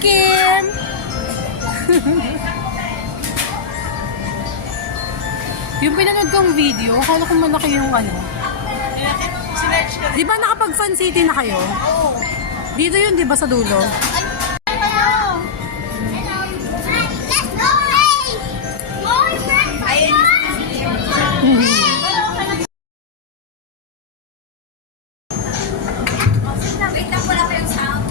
Kim! Yung pinanood kong video, akala ko malaki yung ano. Di ba nakapag-Fan City na kayo? Oo. Dito yun, di ba sa dulo? Let's go, Ray! Wait lang, wala pa yung sound.